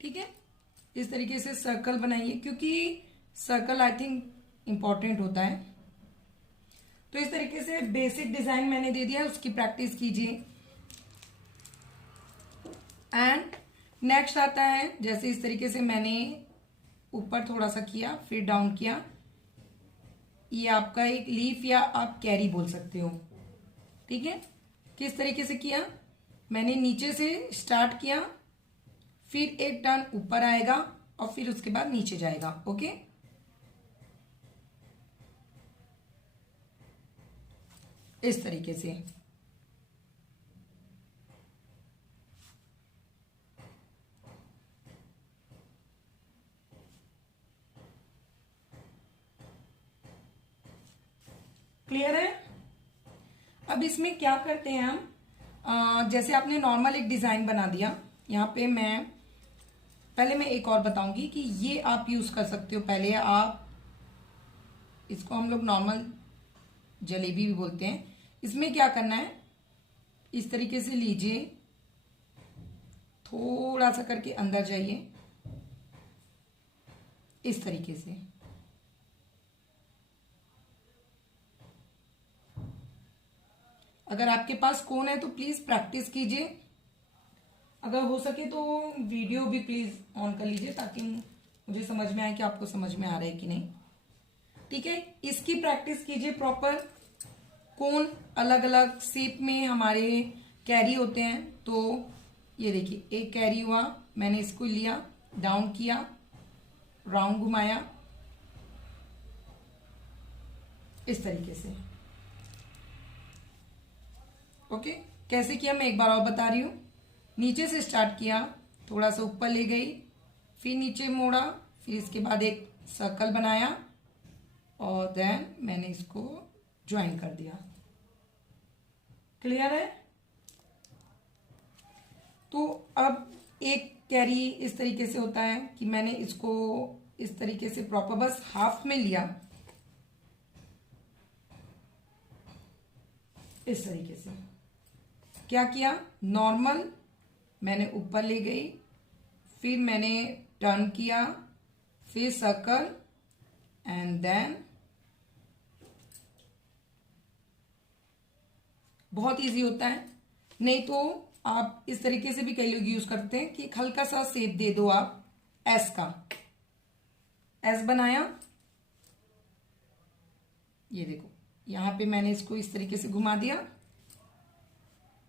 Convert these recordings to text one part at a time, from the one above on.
ठीक है, इस तरीके से सर्कल बनाइए, क्योंकि सर्कल आई थिंक इंपॉर्टेंट होता है। तो इस तरीके से बेसिक डिजाइन मैंने दे दिया है, उसकी प्रैक्टिस कीजिए। एंड नेक्स्ट आता है, जैसे इस तरीके से मैंने ऊपर थोड़ा सा किया, फिर डाउन किया। ये आपका एक लीफ या आप कैरी बोल सकते हो। ठीक है, किस तरीके से किया, मैंने नीचे से स्टार्ट किया, फिर एक टर्न ऊपर आएगा और फिर उसके बाद नीचे जाएगा। ओके, इस तरीके से। क्लियर है? अब इसमें क्या करते हैं हम, जैसे आपने नॉर्मल एक डिजाइन बना दिया, यहाँ पे पहले मैं एक और बताऊंगी कि ये आप यूज कर सकते हो। पहले आप इसको हम लोग नॉर्मल जलेबी भी बोलते हैं। इसमें क्या करना है, इस तरीके से लीजिए, थोड़ा सा करके अंदर जाइए, इस तरीके से। अगर आपके पास कोन है तो प्लीज प्रैक्टिस कीजिए, अगर हो सके तो वीडियो भी प्लीज ऑन कर लीजिए, ताकि मुझे समझ में आए कि आपको समझ में आ रहा है कि नहीं। ठीक है, इसकी प्रैक्टिस कीजिए प्रॉपर। कोन अलग अलग शेप में हमारे कैरी होते हैं, तो ये देखिए एक कैरी हुआ, मैंने इसको लिया, डाउन किया, राउंड घुमाया, इस तरीके से। ओके, कैसे किया मैं एक बार और बता रही हूं। नीचे से स्टार्ट किया, थोड़ा सा ऊपर ले गई, फिर नीचे मोड़ा, फिर इसके बाद एक सर्कल बनाया और देन मैंने इसको ज्वाइन कर दिया। क्लियर है? तो अब एक कैरी इस तरीके से होता है कि मैंने इसको इस तरीके से प्रॉपर बस हाफ में लिया, इस तरीके से। क्या किया, नॉर्मल मैंने ऊपर ले गई, फिर मैंने टर्न किया, फिर सर्कल एंड देन। बहुत इजी होता है। नहीं तो आप इस तरीके से भी कई लोग यूज करते हैं कि हल्का सा शेप दे दो आप एस का। एस बनाया, ये देखो यहां पे मैंने इसको इस तरीके से घुमा दिया,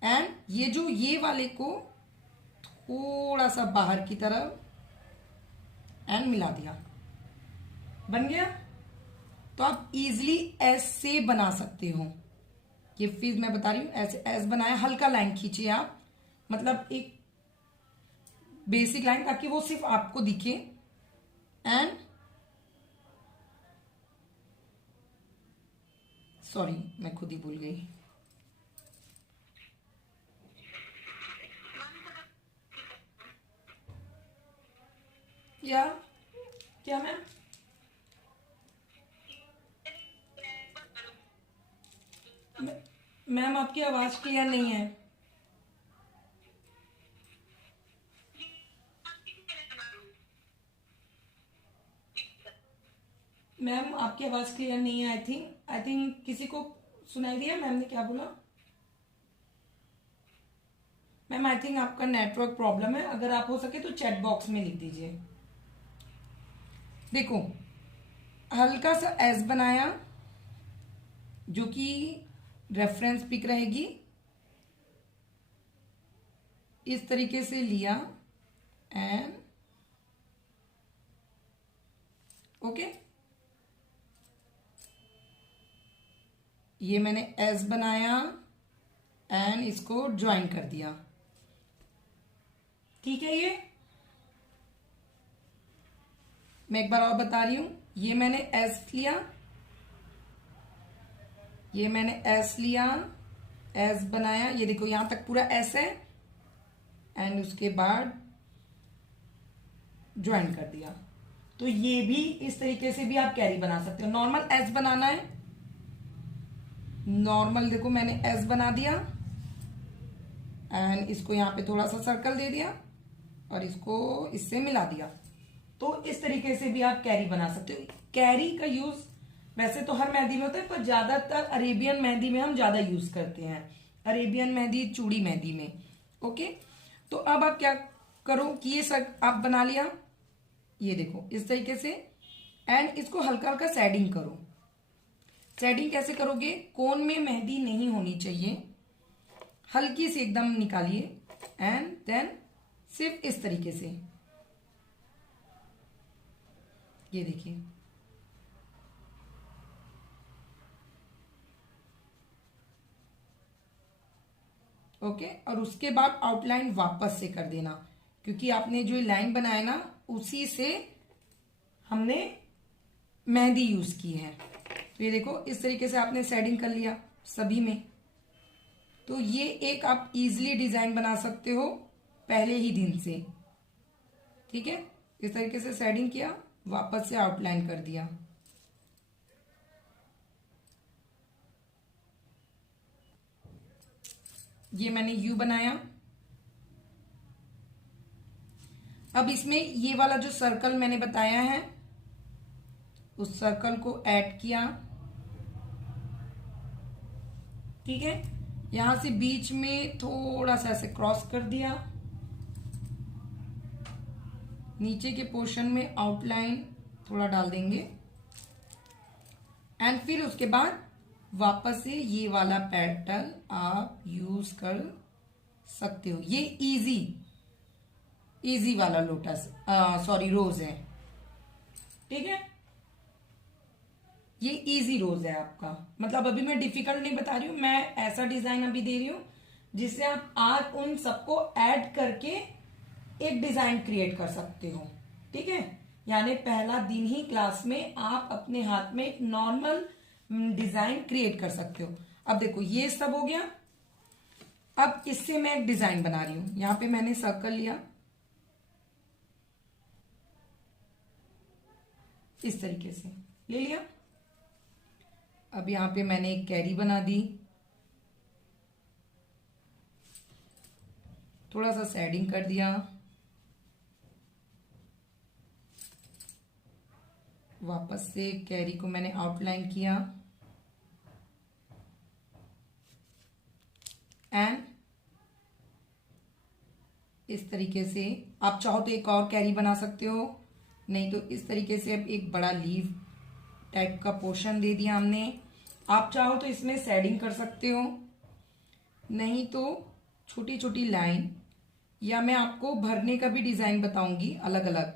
एंड ये जो ये वाले को थोड़ा सा बाहर की तरफ एंड मिला दिया, बन गया। तो आप इजिली एस से बना सकते हो। ये फिर मैं बता रही हूं, ऐसे एस बनाया, हल्का लाइन खींचिए आप, मतलब एक बेसिक लाइन, ताकि वो सिर्फ आपको दिखे। एंड सॉरी मैं खुद ही भूल गई। या क्या मैम? मैम आपकी आवाज क्लियर नहीं है। मैम आपकी आवाज क्लियर नहीं है। आई थिंक किसी को सुनाई दिया मैम ने क्या बोला? मैम आई थिंक आपका नेटवर्क प्रॉब्लम है, अगर आप हो सके तो चैट बॉक्स में लिख दीजिए। देखो हल्का सा एस बनाया, जो कि रेफरेंस पिक रहेगी, इस तरीके से लिया एंड ओके। ये मैंने एस बनाया एंड इसको ज्वाइन कर दिया। ठीक है, ये मैं एक बार और बता रही हूं। ये मैंने एस लिया, ये मैंने एस लिया, एस बनाया, ये देखो यहां तक पूरा एस है, एंड उसके बाद ज्वाइन कर दिया। तो ये भी इस तरीके से भी आप कैरी बना सकते हो। नॉर्मल एस बनाना है, नॉर्मल देखो मैंने एस बना दिया एंड इसको यहां पे थोड़ा सा सर्कल दे दिया और इसको इससे मिला दिया। तो इस तरीके से भी आप कैरी बना सकते हो। कैरी का यूज वैसे तो हर मेहंदी में होता है, पर ज्यादातर अरेबियन मेहंदी में हम ज्यादा यूज करते हैं, अरेबियन मेहंदी, चूड़ी मेहंदी में। ओके, तो अब आप क्या करो कि ये सब आप बना लिया, ये देखो इस तरीके से, एंड इसको हल्का हल्का शेडिंग करो। शेडिंग कैसे करोगे, कोन में मेहंदी नहीं होनी चाहिए, हल्की सी एकदम निकालिए, एंड देन सिर्फ इस तरीके से, ये देखिए। ओके, और उसके बाद आउटलाइन वापस से कर देना, क्योंकि आपने जो लाइन बनाया ना उसी से हमने मेहंदी यूज की है। तो ये देखो इस तरीके से आपने शेडिंग कर लिया सभी में। तो ये एक आप इजीली डिजाइन बना सकते हो पहले ही दिन से। ठीक है, इस तरीके से शेडिंग किया, वापस से आउटलाइन कर दिया। ये मैंने यू बनाया। अब इसमें ये वाला जो सर्कल मैंने बताया है उस सर्कल को ऐड किया। ठीक है, यहां से बीच में थोड़ा सा ऐसे क्रॉस कर दिया, नीचे के पोर्शन में आउटलाइन थोड़ा डाल देंगे, एंड फिर उसके बाद वापस से ये वाला पैटर्न आप यूज कर सकते हो। ये इजी वाला लोटस सॉरी रोज है। ठीक है, ये इजी रोज है आपका, मतलब अभी मैं डिफिकल्ट नहीं बता रही हूं, मैं ऐसा डिजाइन अभी दे रही हूं जिससे आप आज उन सबको ऐड करके एक डिजाइन क्रिएट कर सकते हो। ठीक है, यानी पहला दिन ही क्लास में आप अपने हाथ में एक नॉर्मल डिजाइन क्रिएट कर सकते हो। अब देखो ये सब हो गया। अब इससे मैं एक डिजाइन बना रही हूं। यहां पे मैंने सर्कल लिया, इस तरीके से ले लिया। अब यहां पे मैंने एक कैरी बना दी, थोड़ा सा शेडिंग कर दिया, वापस से कैरी को मैंने आउटलाइन किया, एंड इस तरीके से आप चाहो तो एक और कैरी बना सकते हो, नहीं तो इस तरीके से अब एक बड़ा लीव टाइप का पोर्शन दे दिया हमने। आप चाहो तो इसमें शेडिंग कर सकते हो, नहीं तो छोटी छोटी लाइन, या मैं आपको भरने का भी डिजाइन बताऊंगी अलग अलग।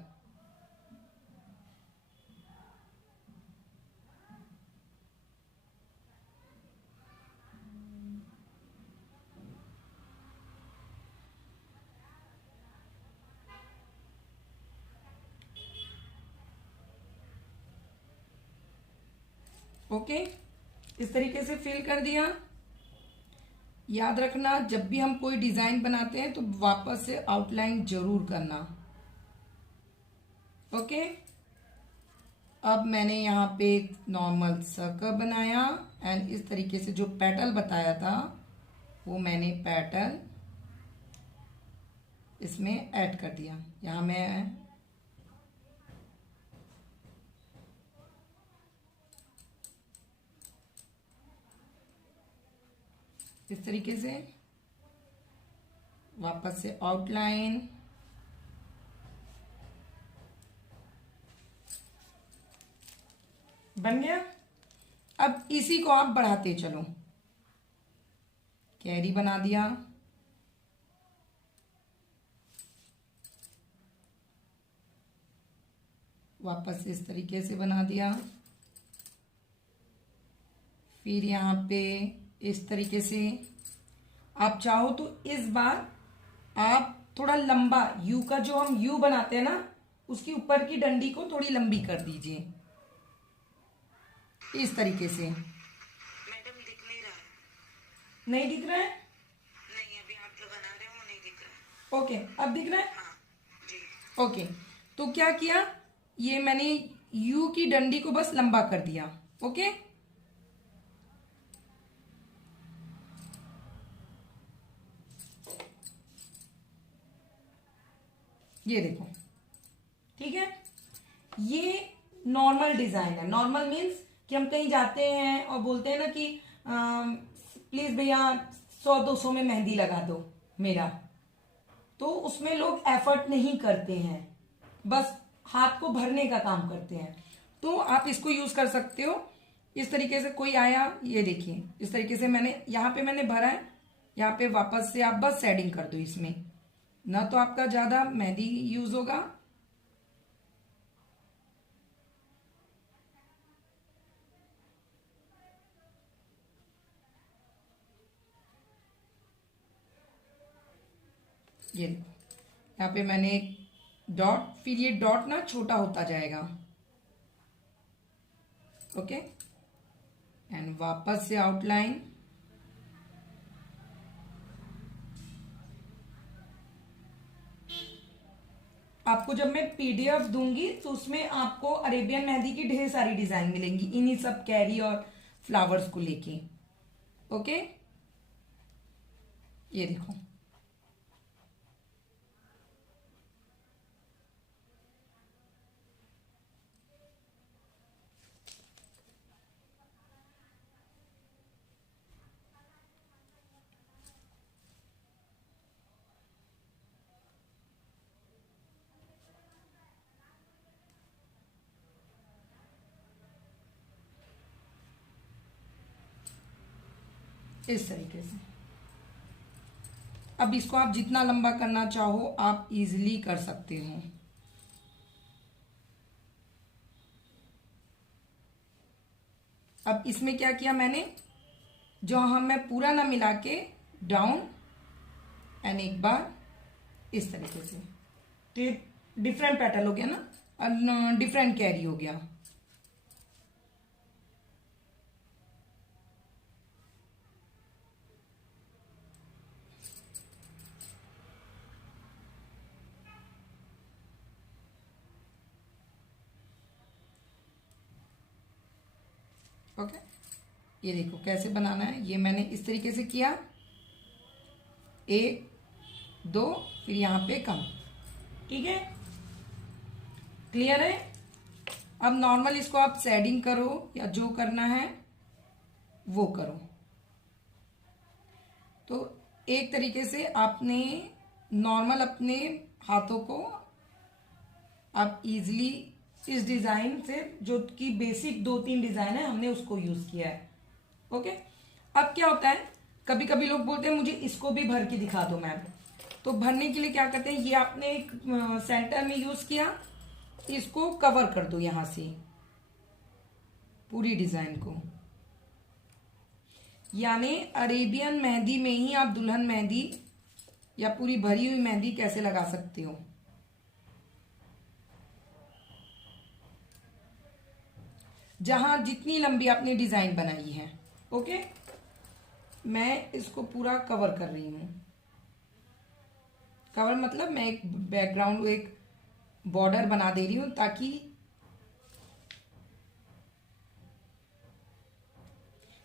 ओके, इस तरीके से फिल कर दिया। याद रखना जब भी हम कोई डिजाइन बनाते हैं तो वापस से आउटलाइन जरूर करना। ओके, अब मैंने यहाँ पे नॉर्मल सर्कल बनाया, एंड इस तरीके से जो पेटल बताया था वो मैंने पेटल इसमें ऐड कर दिया। यहाँ मैं इस तरीके से वापस से आउटलाइन, बन गया। अब इसी को आप बढ़ाते चलो, कैरी बना दिया, वापस से इस तरीके से बना दिया, फिर यहाँ पे इस तरीके से। आप चाहो तो इस बार आप थोड़ा लंबा यू का, जो हम यू बनाते हैं ना, उसकी ऊपर की डंडी को थोड़ी लंबी कर दीजिए इस तरीके से। मैडम दिख नहीं रहा है। नहीं दिख रहा है? नहीं, अभी आप जो बना रहे हो वो नहीं दिख रहा है। ओके, अब दिख रहा है? हाँ जी। ओके, तो क्या किया, ये मैंने यू की डंडी को बस लंबा कर दिया। ओके, ये देखो, ठीक है। ये नॉर्मल डिजाइन है। नॉर्मल मीन्स कि हम कहीं जाते हैं और बोलते हैं ना कि प्लीज भैया 100-200 में मेहंदी लगा दो मेरा, तो उसमें लोग एफर्ट नहीं करते हैं, बस हाथ को भरने का काम करते हैं। तो आप इसको यूज कर सकते हो इस तरीके से। कोई आया, ये देखिए इस तरीके से मैंने यहाँ पे मैंने भरा है, यहाँ पे वापस से आप बस शेडिंग कर दो इसमें, ना तो आपका ज्यादा मेहंदी यूज होगा। ये देखो, यहाँ पे मैंने एक डॉट, फिर ये डॉट ना छोटा होता जाएगा। ओके, एंड वापस से आउटलाइन। आपको जब मैं पीडीएफ दूंगी तो उसमें आपको अरेबियन मेहंदी की ढेर सारी डिजाइन मिलेंगी, इन्हीं सब कैरी और फ्लावर्स को लेके। ओके, ये देखो, इस तरीके से। अब इसको आप जितना लंबा करना चाहो आप इजीली कर सकते हो। अब इसमें क्या किया मैंने, जो हम मैं पूरा ना मिला के डाउन एंड एक बार इस तरीके से, डिफरेंट पैटर्न हो गया ना, डिफरेंट कैरी हो गया। ओके, ये देखो कैसे बनाना है। ये मैंने इस तरीके से किया, 1 2, फिर यहां पे कम। ठीक है, क्लियर है। अब नॉर्मल इसको आप शेडिंग करो या जो करना है वो करो। तो एक तरीके से आपने नॉर्मल अपने हाथों को आप इजीली इस डिजाइन से, जो कि बेसिक 2-3 डिजाइन है हमने उसको यूज किया है। ओके, अब क्या होता है, कभी कभी लोग बोलते हैं मुझे इसको भी भर के दिखा दो मैम। तो भरने के लिए क्या करते हैं, ये आपने एक सेंटर में यूज किया, इसको कवर कर दो यहां से पूरी डिजाइन को। यानी अरेबियन मेहंदी में ही आप दुल्हन मेहंदी या पूरी भरी हुई मेहंदी कैसे लगा सकते हो। जहां जितनी लंबी आपने डिजाइन बनाई है। ओके, मैं इसको पूरा कवर कर रही हूं। कवर मतलब मैं एक बैकग्राउंड, एक बॉर्डर बना दे रही हूं, ताकि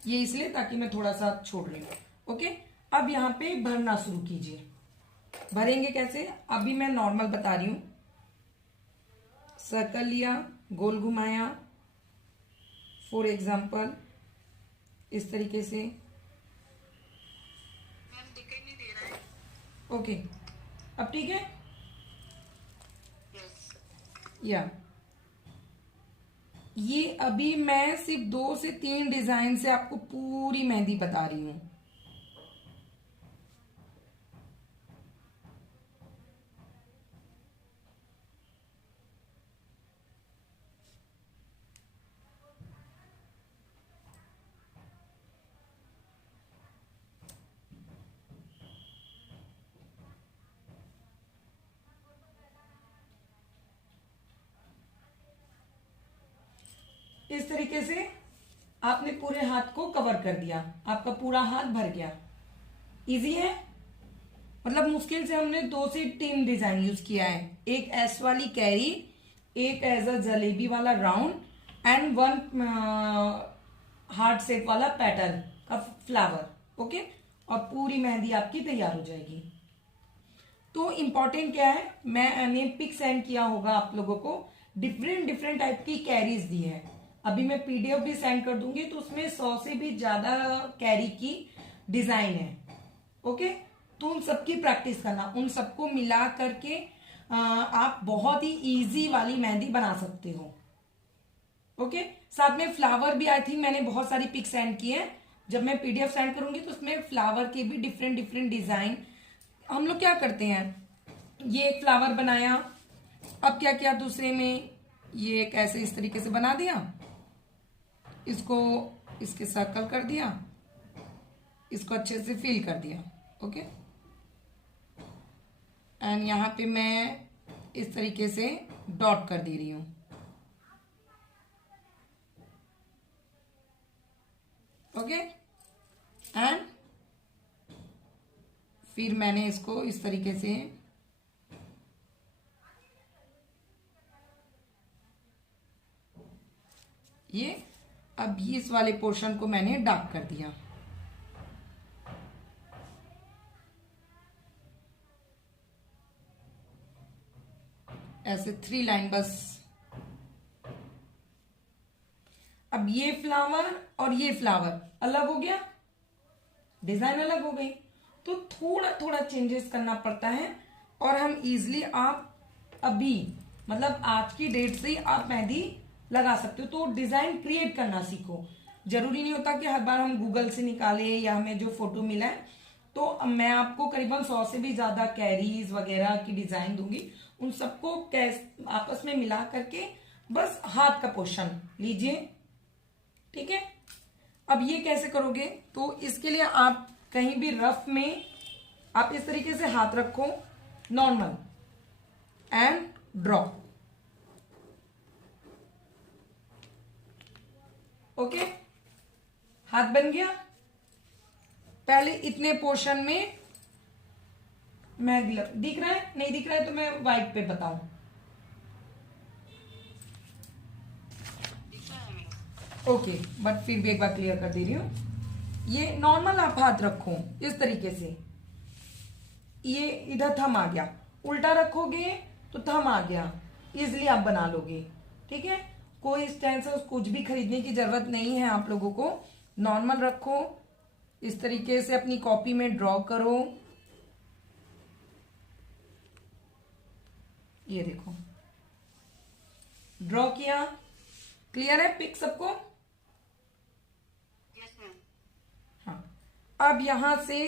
ये इसलिए ताकि मैं थोड़ा सा छोड़ रही हूं। ओके, अब यहां पे भरना शुरू कीजिए। भरेंगे कैसे, अभी मैं नॉर्मल बता रही हूं। सर्कल लिया, गोल घुमाया, फॉर एग्जाम्पल इस तरीके से। मैम दिखाई नहीं दे रहा है। ओके, अब ठीक है। यस। या ये अभी मैं सिर्फ 2 से 3 डिजाइन से आपको पूरी मेहंदी बता रही हूं। इस तरीके से आपने पूरे हाथ को कवर कर दिया, आपका पूरा हाथ भर गया। इजी है, मतलब मुश्किल से हमने 2 से 3 डिजाइन यूज किया है। एक एस वाली कैरी, एक एज अ जलेबी वाला राउंड, एंड 1 हार्ट शेप वाला पैटर्न का फ्लावर। ओके, और पूरी मेहंदी आपकी तैयार हो जाएगी। तो इम्पॉर्टेंट क्या है, मैंने पिक सेंड किया होगा आप लोगों को, डिफरेंट डिफरेंट टाइप की कैरीज दी है। अभी मैं पीडीएफ भी सेंड कर दूंगी, तो उसमें 100 से भी ज्यादा कैरी की डिजाइन है। ओके, तो उन सबकी प्रैक्टिस करना, उन सबको मिला करके आप बहुत ही इजी वाली मेहंदी बना सकते हो। ओके, साथ में फ्लावर भी आई थिंक मैंने बहुत सारी पिक सेंड की है। जब मैं पीडीएफ सेंड करूंगी तो उसमें फ्लावर के भी डिफरेंट डिफरेंट डिजाइन। हम लोग क्या करते हैं, ये एक फ्लावर बनाया, अब क्या किया दूसरे में, ये एक ऐसे इस तरीके से बना दिया, इसको इसके सर्कल कर दिया, इसको अच्छे से फिल कर दिया। ओके, एंड यहां पे मैं इस तरीके से डॉट कर दे रही हूं। ओके, एंड फिर मैंने इसको इस तरीके से ये, अब इस वाले पोर्शन को मैंने डार्क कर दिया। ऐसे 3 लाइन बस। अब ये फ्लावर और ये फ्लावर अलग हो गया, डिजाइन अलग हो गई, तो थोड़ा थोड़ा चेंजेस करना पड़ता है। और हम इजिली, आप अभी मतलब आज की डेट से आप मेहंदी लगा सकते हो। तो डिजाइन क्रिएट करना सीखो। जरूरी नहीं होता कि हर बार हम गूगल से निकाले या हमें जो फोटो मिला है। तो मैं आपको करीबन 100 से भी ज्यादा कैरीज वगैरह की डिजाइन दूंगी, उन सबको आपस में मिला करके बस हाथ का पोर्शन लीजिए। ठीक है, अब ये कैसे करोगे, तो इसके लिए आप कहीं भी रफ में आप इस तरीके से हाथ रखो नॉर्मल एंड ड्रॉ। ओके, हाथ बन गया। पहले इतने पोर्शन में मैं दिख रहा है, नहीं दिख रहा है तो मैं व्हाइट पे बताऊं। ओके, बट फिर भी एक बार क्लियर कर दे रही हूं। ये नॉर्मल आप हाथ रखो इस तरीके से, ये इधर थम आ गया, उल्टा रखोगे तो थम आ गया, इजिली आप बना लोगे। ठीक है, कोई स्टेंसिल कुछ भी खरीदने की जरूरत नहीं है आप लोगों को। नॉर्मल रखो, इस तरीके से अपनी कॉपी में ड्रॉ करो। ये देखो, ड्रॉ किया, क्लियर है पिक सबको? हाँ, अब यहां से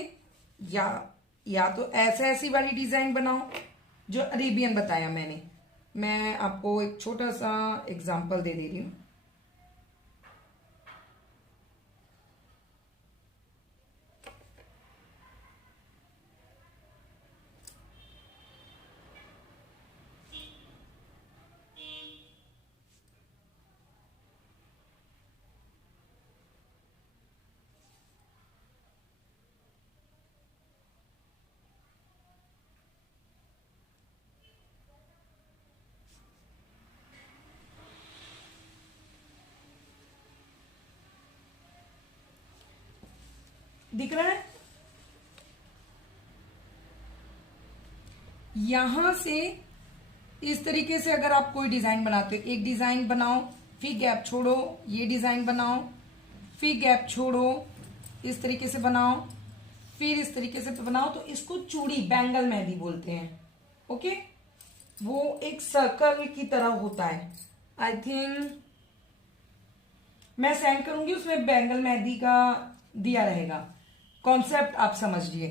या तो ऐसी वाली डिजाइन बनाओ जो अरेबियन बताया मैंने। मैं आपको एक छोटा सा एग्जांपल दे रही हूं। दिख रहा है? यहां से इस तरीके से अगर आप कोई डिजाइन बनाते हो, एक डिजाइन बनाओ, फिर गैप छोड़ो, ये डिजाइन बनाओ, फिर गैप छोड़ो, इस तरीके से बनाओ, फिर इस तरीके से बनाओ, तो इसको चूड़ी बैंगल मेहंदी बोलते हैं। ओके, वो एक सर्कल की तरह होता है। आई थिंक मैं सेंड करूंगी, उसमें बैंगल मेहंदी का दिया रहेगा, कॉन्सेप्ट आप समझिए।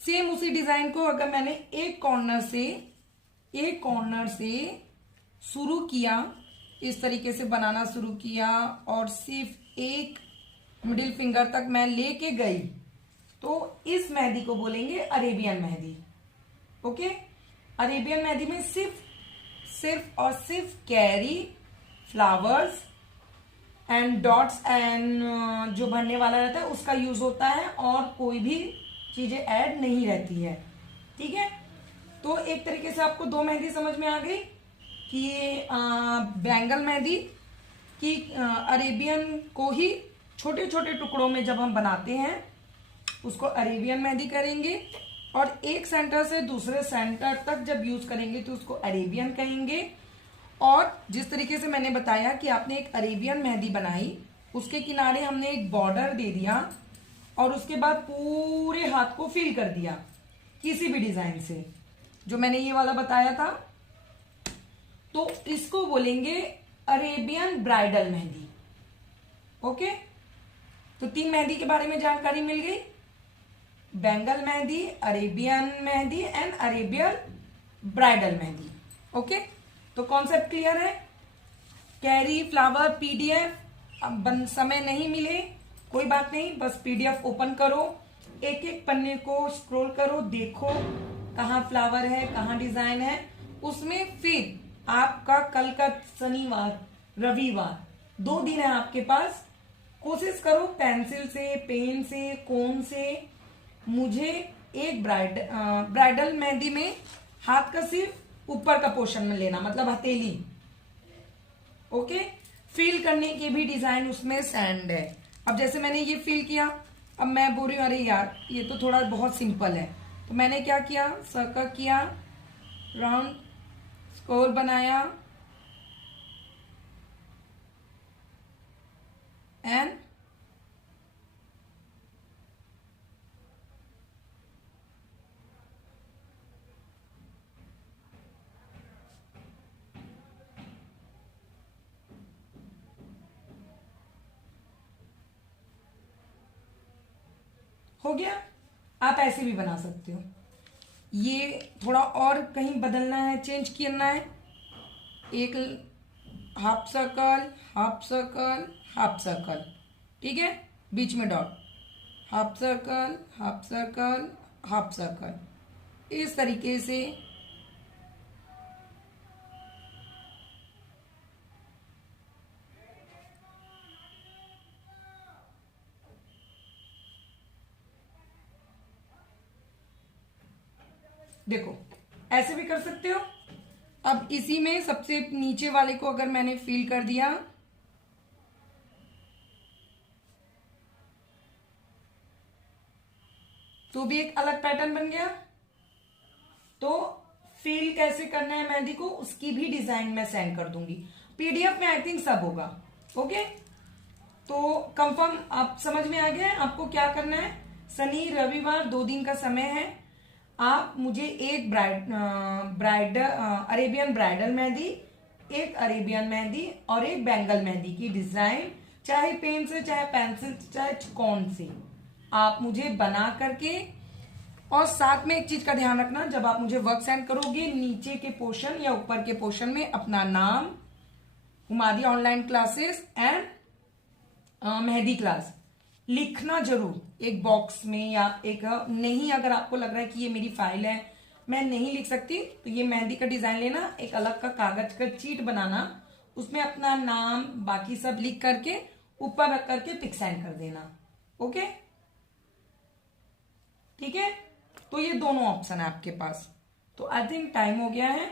सेम उसी डिजाइन को अगर मैंने एक कॉर्नर से शुरू किया, इस तरीके से बनाना शुरू किया और सिर्फ एक मिडिल फिंगर तक मैं लेके गई, तो इस मेहंदी को बोलेंगे Arabian mehndi. Okay, Arabian mehndi में सिर्फ और सिर्फ carry, flowers and dots and जो भरने वाला रहता है उसका यूज होता है, और कोई भी चीजें ऐड नहीं रहती है। ठीक है, तो एक तरीके से आपको 2 मेहंदी समझ में आ गई कि ये बैंगल मेहंदी की अरेबियन को ही छोटे छोटे टुकड़ों में जब हम बनाते हैं उसको अरेबियन मेहंदी करेंगे, और एक सेंटर से दूसरे सेंटर तक जब यूज करेंगे तो उसको अरेबियन कहेंगे। और जिस तरीके से मैंने बताया कि आपने एक अरेबियन मेहंदी बनाई, उसके किनारे हमने एक बॉर्डर दे दिया और उसके बाद पूरे हाथ को फिल कर दिया किसी भी डिजाइन से, जो मैंने ये वाला बताया था, तो इसको बोलेंगे अरेबियन ब्राइडल मेहंदी। ओके, तो 3 मेहंदी के बारे में जानकारी मिल गई, Bengal mehndi, Arabian mehndi and Arabian bridal mehndi. Okay, तो कॉन्सेप्ट क्लियर है। कैरी फ्लावर पीडीएफ, अब समय नहीं मिले कोई बात नहीं, बस पीडीएफ ओपन करो, एक एक पन्ने को स्क्रॉल करो, देखो कहाँ फ्लावर है, कहाँ डिजाइन है, उसमें फिर आपका कल का शनिवार रविवार 2 दिन है आपके पास, कोशिश करो पेंसिल से, पेन से, कोन से मुझे एक ब्राइडल मेहंदी में हाथ का सिर्फ ऊपर का पोर्शन में लेना, मतलब हथेली। ओके, फिल करने के भी डिजाइन उसमें सैंड है। अब जैसे मैंने ये फिल किया, अब मैं बोल रही हूँ अरे यार ये तो थोड़ा बहुत सिंपल है, तो मैंने क्या किया, सर्कल किया, राउंड स्कोर बनाया एंड हो गया। आप ऐसे भी बना सकते हो, ये थोड़ा और कहीं बदलना है, चेंज करना है, एक half circle, half circle, half circle, ठीक है, बीच में dot, half circle, half circle, half circle, इस तरीके से देखो, ऐसे भी कर सकते हो। अब इसी में सबसे नीचे वाले को अगर मैंने फिल कर दिया, तो भी एक अलग पैटर्न बन गया। तो फिल कैसे करना है मेहंदी को, उसकी भी डिजाइन मैं सेंड कर दूंगी, पीडीएफ में आई थिंक सब होगा। ओके, तो कंफर्म आप समझ में आ गया है आपको क्या करना है। शनि रविवार 2 दिन का समय है, आप मुझे एक अरेबियन ब्राइडल मेहंदी, एक अरेबियन मेहंदी और एक बेंगल मेहंदी की डिजाइन, चाहे पेन से, चाहे पेंसिल से, चाहे कौन से, आप मुझे बना करके, और साथ में एक चीज का ध्यान रखना, जब आप मुझे वर्क सेंड करोगे नीचे के पोर्शन या ऊपर के पोर्शन में अपना नाम, हुमादी online classes and mehndi class लिखना जरूर, एक बॉक्स में या एक नहीं, अगर आपको लग रहा है कि ये मेरी फाइल है मैं नहीं लिख सकती, तो ये मेहंदी का डिजाइन लेना, एक अलग का कागज का चीट बनाना, उसमें अपना नाम बाकी सब लिख करके ऊपर रख करके पिक सेंड कर देना। ओके, ठीक है, तो ये दोनों ऑप्शन है आपके पास। तो आई थिंक टाइम हो गया है,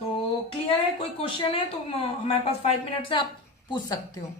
तो क्लियर है। कोई क्वेश्चन है तो हमारे पास 5 मिनट से आप पूछ सकते हो।